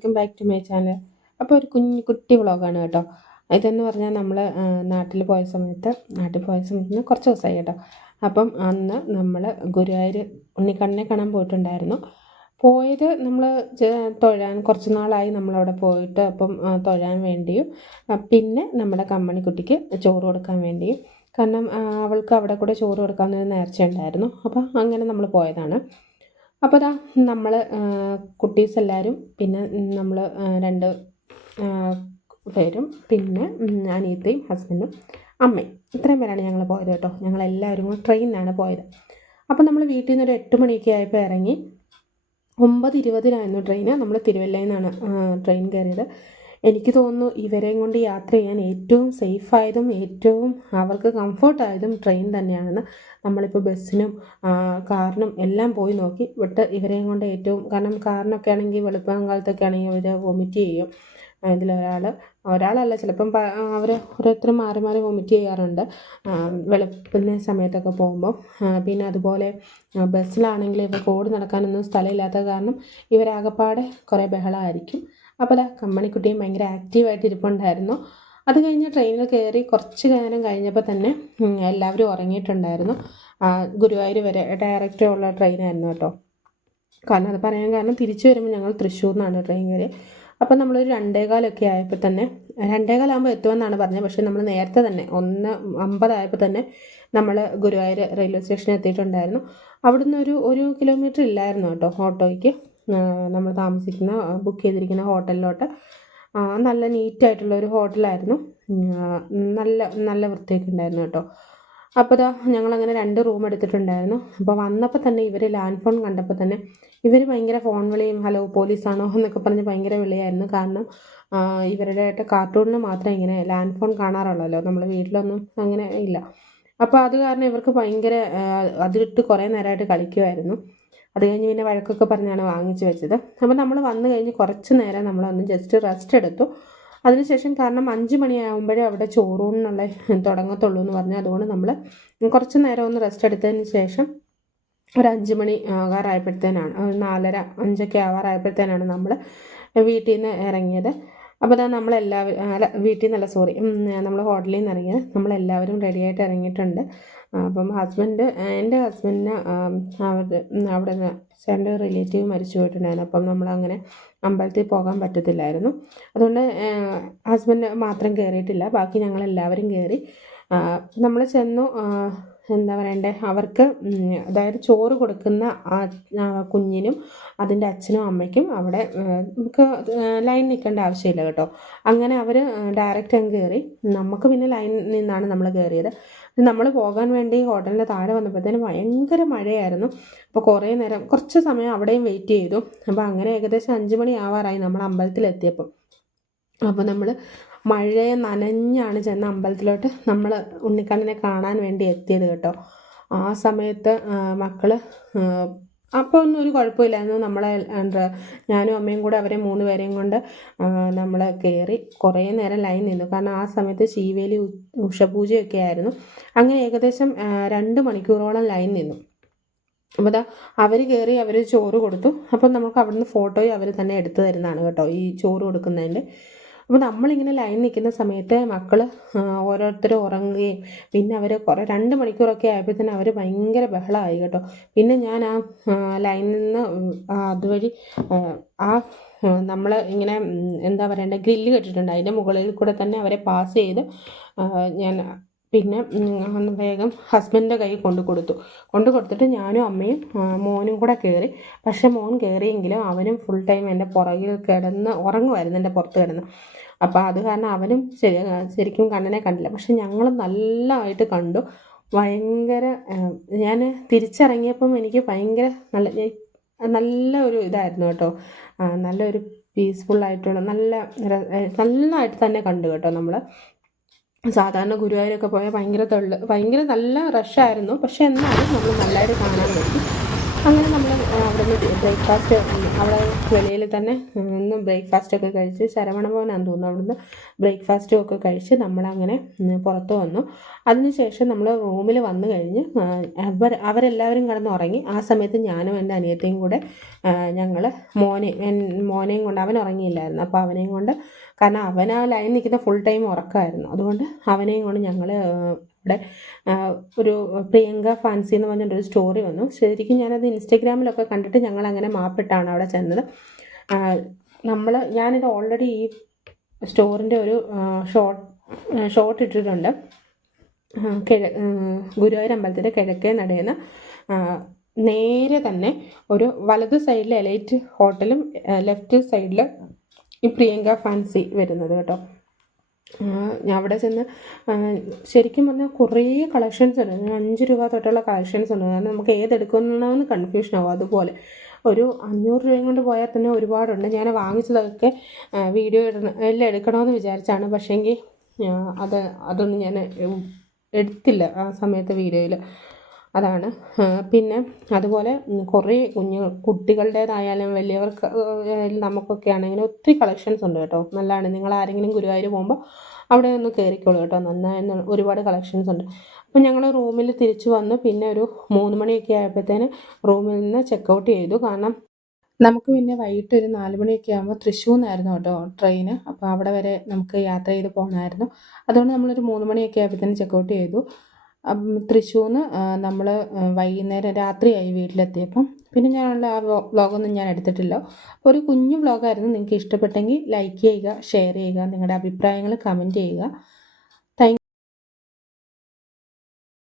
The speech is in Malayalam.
Welcome back to my channel. അപ്പോൾ ഒരു കുഞ്ഞു കുട്ടി വ്ളോഗാണ് കേട്ടോ. ഇതെന്ന് പറഞ്ഞാൽ നമ്മൾ നാട്ടിൽ പോയ സമയത്ത് നാട്ടിൽ പോയ സമയത്ത് കുറച്ച് ദിവസമായി കേട്ടോ. അപ്പം അന്ന് നമ്മൾ ഗുരുവായൂർ ഉണ്ണിക്കണ്ണനെ കാണാൻ പോയിട്ടുണ്ടായിരുന്നു. പോയത് നമ്മൾ തൊഴാൻ കുറച്ച് നാളായി നമ്മളവിടെ പോയിട്ട് അപ്പം തൊഴാൻ വേണ്ടിയും പിന്നെ നമ്മുടെ കമ്മണിക്കുട്ടിക്ക് ചോറ് കൊടുക്കാൻ വേണ്ടിയും. കാരണം അവൾക്ക് അവിടെ കൂടെ ചോറ് കൊടുക്കാമെന്നൊരു നേർച്ച ഉണ്ടായിരുന്നു അപ്പോൾ അങ്ങനെ നമ്മൾ പോയതാണ്. അപ്പോൾ ദാ നമ്മൾ കുട്ടീസ് എല്ലാവരും പിന്നെ നമ്മൾ രണ്ട് പേരും പിന്നെ അനിയത്തെയും ഹസ്ബൻഡും അമ്മയും. ഇത്രയും പേരാണ് ഞങ്ങൾ പോയത് കേട്ടോ. ഞങ്ങൾ എല്ലാവരും കൂടെ ട്രെയിനിനാണ് പോയത്. അപ്പോൾ നമ്മൾ വീട്ടിൽ നിന്ന് ഒരു എട്ട് മണിയൊക്കെ ആയപ്പോൾ ഇറങ്ങി ഒമ്പത് ഇരുപതിനായിരുന്നു ട്രെയിന്. നമ്മൾ തിരുവല്ലയിൽ നിന്നാണ് ട്രെയിൻ കയറിയത് എനിക്ക് തോന്നുന്നു ഇവരെയും കൊണ്ട് യാത്ര ചെയ്യാൻ ഏറ്റവും സേഫായതും ഏറ്റവും അവർക്ക് കംഫർട്ടായതും ട്രെയിൻ തന്നെയാണെന്ന് നമ്മളിപ്പോൾ ബസ്സിനും കാറിനും എല്ലാം പോയി നോക്കി. വിട്ട് ഇവരെയും കൊണ്ട് ഏറ്റവും കാരണം കാറിനൊക്കെ ആണെങ്കിൽ വെളുപ്പം കാലത്തൊക്കെ ആണെങ്കിൽ അവർ വൊമിറ്റ് ചെയ്യും. ഇതിലൊരാൾ ഒരാളല്ല ചിലപ്പം അവർ ഓരോരുത്തരും മാറി മാറി വൊമിറ്റ് ചെയ്യാറുണ്ട്. വെളുപ്പിന്റെ സമയത്തൊക്കെ പോകുമ്പോൾ പിന്നെ അതുപോലെ ബസ്സിലാണെങ്കിൽ ഇവർക്ക് ഓടി നടക്കാനൊന്നും സ്ഥലമില്ലാത്ത കാരണം ഇവരാകപ്പാടെ കുറേ ബഹളമായിരിക്കും അപ്പോൾ അതാ കമ്മണിക്കുട്ടിയും ഭയങ്കര ആക്റ്റീവായിട്ട് ഇരിപ്പുണ്ടായിരുന്നു. അത് കഴിഞ്ഞ് ട്രെയിനിൽ കയറി കുറച്ച് നേരം കഴിഞ്ഞപ്പോൾ തന്നെ എല്ലാവരും ഉറങ്ങിയിട്ടുണ്ടായിരുന്നു. ഗുരുവായൂർ വരെ ഡയറക്റ്റ് ഉള്ള ട്രെയിനായിരുന്നു കേട്ടോ. കാരണം അത് പറയാൻ കാരണം തിരിച്ചു വരുമ്പോൾ ഞങ്ങൾ തൃശ്ശൂർ നിന്നാണ് ട്രെയിൻ കയറി അപ്പോൾ നമ്മളൊരു രണ്ടേകാലൊക്കെ ആയപ്പോൾ തന്നെ രണ്ടേകാലാകുമ്പോൾ എത്തുമെന്നാണ് പറഞ്ഞത്. പക്ഷേ നമ്മൾ നേരത്തെ തന്നെ ഒന്ന് അമ്പതായപ്പോൾ തന്നെ നമ്മൾ ഗുരുവായൂർ റെയിൽവേ സ്റ്റേഷനിൽ എത്തിയിട്ടുണ്ടായിരുന്നു. അവിടുന്ന് ഒരു ഒരു കിലോമീറ്റർ ഇല്ലായിരുന്നു കേട്ടോ ഓട്ടോയ്ക്ക്. നമ്മൾ താമസിക്കുന്ന ബുക്ക് ചെയ്തിരിക്കുന്ന ഹോട്ടലിലോട്ട്. നല്ല നീറ്റായിട്ടുള്ള ഒരു ഹോട്ടലായിരുന്നു. നല്ല നല്ല വൃത്തിയൊക്കെ ഉണ്ടായിരുന്നു കേട്ടോ. അപ്പോൾ ഇതാ ഞങ്ങളങ്ങനെ രണ്ട് റൂം എടുത്തിട്ടുണ്ടായിരുന്നു. അപ്പോൾ വന്നപ്പോൾ തന്നെ ഇവർ ലാൻഡ് ഫോൺ കണ്ടപ്പോൾ തന്നെ ഇവർ ഭയങ്കര ഫോൺ വിളിയും ഹലോ പോലീസാണോ? എന്നൊക്കെ പറഞ്ഞ് ഭയങ്കര വിളിയായിരുന്നു. കാരണം ഇവരുടെ ആയിട്ട് കാർട്ടൂണിന് മാത്രമേ ഇങ്ങനെ ലാൻഡ് ഫോൺ കാണാറുള്ളല്ലോ. നമ്മൾ വീട്ടിലൊന്നും അങ്ങനെ ഇല്ല. അപ്പോൾ അത് കാരണം ഇവർക്ക് ഭയങ്കര അതിട്ട് കുറേ നേരമായിട്ട് കളിക്കുമായിരുന്നു അത് കഴിഞ്ഞ് പിന്നെ വഴക്കൊക്കെ പറഞ്ഞാണ് വാങ്ങിച്ചു വെച്ചത്. അപ്പോൾ നമ്മൾ വന്നു കഴിഞ്ഞ് കുറച്ച് നേരം നമ്മളൊന്ന് ജസ്റ്റ് റെസ്റ്റ് എടുത്തു. അതിനുശേഷം കാരണം അഞ്ച് മണിയാകുമ്പോഴേ അവിടെ ചോറൂണിനുള്ള തുടങ്ങത്തുള്ളൂ എന്ന് പറഞ്ഞു. അതുകൊണ്ട് നമ്മൾ കുറച്ച് നേരം ഒന്ന് റെസ്റ്റ് എടുത്തതിന് ശേഷം ഒരു അഞ്ച് മണി ആകാറായപ്പോഴത്തേനാണ് ഒരു നാലര അഞ്ചൊക്കെ ആവാറായപ്പോഴത്തേനാണ് നമ്മൾ വീട്ടിൽ നിന്ന് ഇറങ്ങിയത്. അപ്പോൾ അതാ നമ്മളെല്ലാവരും അല്ല വീട്ടിൽ നിന്നല്ല സോറി നമ്മൾ ഹോട്ടലിൽ നിന്ന് ഇറങ്ങിയത്. നമ്മളെല്ലാവരും റെഡിയായിട്ട് ഇറങ്ങിയിട്ടുണ്ട്. അപ്പം ഹസ്ബൻഡ് എന്റെ ഹസ്ബൻഡിന് അവിടെ അവിടെ എന്റെ റിലേറ്റീവ് മരിച്ചു പോയിട്ടുണ്ടായിരുന്നു. അപ്പം നമ്മളങ്ങനെ അമ്പലത്തിൽ പോകാൻ പറ്റത്തില്ലായിരുന്നു. അതുകൊണ്ട് ഹസ്ബൻഡ് മാത്രം കയറിയിട്ടില്ല ബാക്കി ഞങ്ങളെല്ലാവരും കയറി നമ്മൾ ചെന്നു എന്താ പറയണ്ടേ അവർക്ക് അതായത് ചോറ് കൊടുക്കുന്ന ആ കുഞ്ഞിനും അതിന്റെ അച്ഛനും അമ്മയ്ക്കും അവിടെ നമുക്ക് ലൈൻ നിൽക്കേണ്ട ആവശ്യമില്ല കേട്ടോ. അങ്ങനെ അവർ ഡയറക്റ്റ് അങ്ങ് കയറി. നമുക്ക് പിന്നെ ലൈൻ നിന്നാണ് നമ്മൾ കയറിയത്. നമ്മൾ പോകാൻ വേണ്ടി ഹോട്ടലിന്റെ താഴെ വന്നപ്പോഴത്തേനും ഭയങ്കര മഴയായിരുന്നു. അപ്പോൾ കുറേ നേരം കുറച്ച് സമയം അവിടെയും വെയിറ്റ് ചെയ്തു. അപ്പോൾ അങ്ങനെ ഏകദേശം അഞ്ച് മണി ആവാറായി നമ്മൾ അമ്പലത്തിലെത്തിയപ്പോൾ അപ്പോൾ നമ്മൾ മഴയെ നനഞ്ഞാണ് ചെന്ന അമ്പലത്തിലോട്ട് നമ്മൾ ഉണ്ണിക്കണ്ണനെ കാണാൻ വേണ്ടി എത്തിയത് കേട്ടോ. ആ സമയത്ത് മക്കൾ അപ്പോൾ ഒന്നും ഒരു കുഴപ്പമില്ലായിരുന്നു. നമ്മളെ എന്താ ഞാനും അമ്മയും കൂടെ അവരെ മൂന്ന് പേരെയും കൊണ്ട് നമ്മൾ കയറി കുറേ നേരം ലൈൻ നിന്നു. കാരണം ആ സമയത്ത് ശീവേലി ഉഷപൂജയൊക്കെ ആയിരുന്നു. അങ്ങനെ ഏകദേശം രണ്ട് മണിക്കൂറോളം ലൈൻ നിന്നു. അപ്പോൾ ദാ അവർ കയറി അവർ ചോറ് കൊടുത്തു. അപ്പം നമുക്ക് അവിടുന്ന് ഫോട്ടോയും അവർ തന്നെ എടുത്തു തരുന്നതാണ് കേട്ടോ ഈ ചോറ് കൊടുക്കുന്നതിന്റെ. അപ്പോൾ നമ്മളിങ്ങനെ ലൈൻ നിൽക്കുന്ന സമയത്ത് മക്കൾ ഓരോരുത്തർ ഉറങ്ങുകയും പിന്നെ അവർ കുറേ രണ്ട് മണിക്കൂറൊക്കെ ആയപ്പോഴത്തേനും അവർ ഭയങ്കര ബഹളമായി കേട്ടോ. പിന്നെ ഞാൻ ആ ലൈനിൽ നിന്ന് അതുവഴി ആ, നമ്മൾ ഇങ്ങനെ എന്താ പറയണ്ടേ ഗ്രില്ല് കെട്ടിട്ടുണ്ട് അതിന്റെ മുകളിൽ കൂടെ തന്നെ അവരെ പാസ് ചെയ്ത് ഞാൻ പിന്നെ വേഗം ഹസ്ബൻഡിന്റെ കൈ കൊണ്ടു കൊടുത്തു. കൊണ്ടു കൊടുത്തിട്ട് ഞാനും അമ്മയും മോനും കൂടെ കയറി പക്ഷെ മോൻ കയറിയെങ്കിലും അവനും ഫുൾ ടൈം എന്റെ പുറകിൽ കിടന്ന് ഉറങ്ങുമായിരുന്നു എന്റെ പുറത്ത് കിടന്ന്. അപ്പോൾ അത് കാരണം അവനും ശരി ശരിക്കും കണ്ണനെ കണ്ടില്ല. പക്ഷെ ഞങ്ങൾ നല്ലതായിട്ട് കണ്ടു. ഭയങ്കര ഞാൻ തിരിച്ചിറങ്ങിയപ്പം എനിക്ക് ഭയങ്കര നല്ല നല്ല ഒരു ഇതായിരുന്നു കേട്ടോ. നല്ലൊരു പീസ്ഫുള്ളായിട്ടുള്ള നല്ല നല്ലതായിട്ട് തന്നെ കണ്ടു കേട്ടോ നമ്മൾ സാധാരണ ഗുരുവായൂരൊക്കെ പോയാൽ ഭയങ്കര തൊള്ളു ഭയങ്കര നല്ല റഷായിരുന്നു പക്ഷെ എന്നാലും നമ്മൾ നല്ലതായിട്ട് കാണാൻ പറ്റി. അങ്ങനെ നമ്മൾ അവിടെ നിന്ന് ബ്രേക്ക്ഫാസ്റ്റ് അവിടെ വെളിയിൽ തന്നെ ഒന്ന് ബ്രേക്ക്ഫാസ്റ്റ് ഒക്കെ കഴിച്ച് ശരവണ ഭവനാന്ന് തോന്നുന്നു അവിടുന്ന് ബ്രേക്ക്ഫാസ്റ്റും ഒക്കെ കഴിച്ച് നമ്മളങ്ങനെ പുറത്ത് വന്നു. അതിനുശേഷം നമ്മൾ റൂമിൽ വന്നു കഴിഞ്ഞ് അവർ അവരെല്ലാവരും കിടന്ന് ഉറങ്ങി. ആ സമയത്ത് ഞാനും എന്റെ അനിയത്തെയും കൂടെ ഞങ്ങൾ മോനെ മോനെയും കൊണ്ട് അവൻ ഉറങ്ങിയില്ലായിരുന്നു. അപ്പോൾ അവനെയും കൊണ്ട് കാരണം അവൻ ആ ലൈൻ നിൽക്കുന്ന ഫുൾ ടൈം ഉറക്കമായിരുന്നു. അതുകൊണ്ട് അവനെയും കൊണ്ട് ഞങ്ങൾ ഇവിടെ ഒരു പ്രിയങ്ക ഫാൻസി എന്ന് പറഞ്ഞിട്ടൊരു സ്റ്റോറി വന്നു. ശരിക്കും ഞാനത് ഇൻസ്റ്റഗ്രാമിലൊക്കെ കണ്ടിട്ട് ഞങ്ങൾ അങ്ങനെ മാപ്പിട്ടാണ് അവിടെ ചെന്നത്. നമ്മൾ ഞാനിത് ഓൾറെഡി ഈ സ്റ്റോറിന്റെ ഒരു ഷോർട്ട് ഷോർട്ട് ഇട്ടിട്ടുണ്ട്. കിഴ ഗുരുവായൂർ അമ്പലത്തിന്റെ കിഴക്കേ നടയുന്ന നേരെ തന്നെ ഒരു വലത് സൈഡിൽ എലൈറ്റ് ഹോട്ടലും ലെഫ്റ്റ് സൈഡിൽ ഈ പ്രിയങ്ക ഫാൻസി വരുന്നത് കേട്ടോ. ഞാൻ അവിടെ ചെന്ന് ശരിക്കും പറഞ്ഞാൽ കുറേ കളക്ഷൻസ് ഉണ്ട്. അഞ്ച് രൂപ തൊട്ടുള്ള കളക്ഷൻസ് ഉണ്ട്. കാരണം നമുക്ക് ഏതെടുക്കണമെന്ന് കൺഫ്യൂഷൻ ആവും. അതുപോലെ ഒരു അഞ്ഞൂറ് രൂപയും കൊണ്ട് പോയാൽ തന്നെ ഒരുപാടുണ്ട്. ഞാൻ വാങ്ങിച്ചതൊക്കെ വീഡിയോ ഇടണം എല്ലാം എടുക്കണമെന്ന് വിചാരിച്ചാണ്. പക്ഷേങ്കിൽ അത് അതൊന്നും ഞാൻ എടുത്തില്ല ആ സമയത്ത് വീഡിയോയിൽ അതാണ്. പിന്നെ അതുപോലെ കുറേ കുഞ്ഞു കുട്ടികളുടേതായാലും വലിയവർക്ക് നമുക്കൊക്കെ ആണെങ്കിലും ഒത്തിരി കളക്ഷൻസ് ഉണ്ട് കേട്ടോ. നല്ലതാണ്. നിങ്ങൾ ആരെങ്കിലും ഗുരുവായൂർ പോകുമ്പോൾ അവിടെ ഒന്ന് കയറിക്കോളൂ കേട്ടോ. നന്നായി ഒരുപാട് കളക്ഷൻസ് ഉണ്ട്. അപ്പോൾ ഞങ്ങൾ റൂമിൽ തിരിച്ചു വന്ന് പിന്നെ ഒരു മൂന്ന് മണിയൊക്കെ ആയപ്പോഴത്തേന് റൂമിൽ നിന്ന് ചെക്കൗട്ട് ചെയ്തു. കാരണം നമുക്ക് പിന്നെ വൈകിട്ട് ഒരു നാല് മണിയൊക്കെ ആകുമ്പോൾ തൃശ്ശൂർ നിന്നായിരുന്നു കേട്ടോ ട്രെയിന് അപ്പോൾ അവിടെ വരെ നമുക്ക് യാത്ര ചെയ്ത് പോകണമായിരുന്നു അതുകൊണ്ട് നമ്മളൊരു മൂന്ന് മണിയൊക്കെ ആയപ്പോഴത്തേന് ചെക്കൗട്ട് ചെയ്തു. തൃശ്ശൂർ നിന്ന് നമ്മൾ വൈകുന്നേരം രാത്രിയായി വീട്ടിലെത്തിയപ്പം. പിന്നെ ഞാനുള്ള ആ വ്ളോഗൊന്നും ഞാൻ എടുത്തിട്ടില്ല. ഒരു കുഞ്ഞു വ്ളോഗായിരുന്നു. നിങ്ങൾക്ക് ഇഷ്ടപ്പെട്ടെങ്കിൽ ലൈക്ക് ചെയ്യുക ഷെയർ ചെയ്യുക നിങ്ങളുടെ അഭിപ്രായങ്ങൾ കമന്റ് ചെയ്യുക.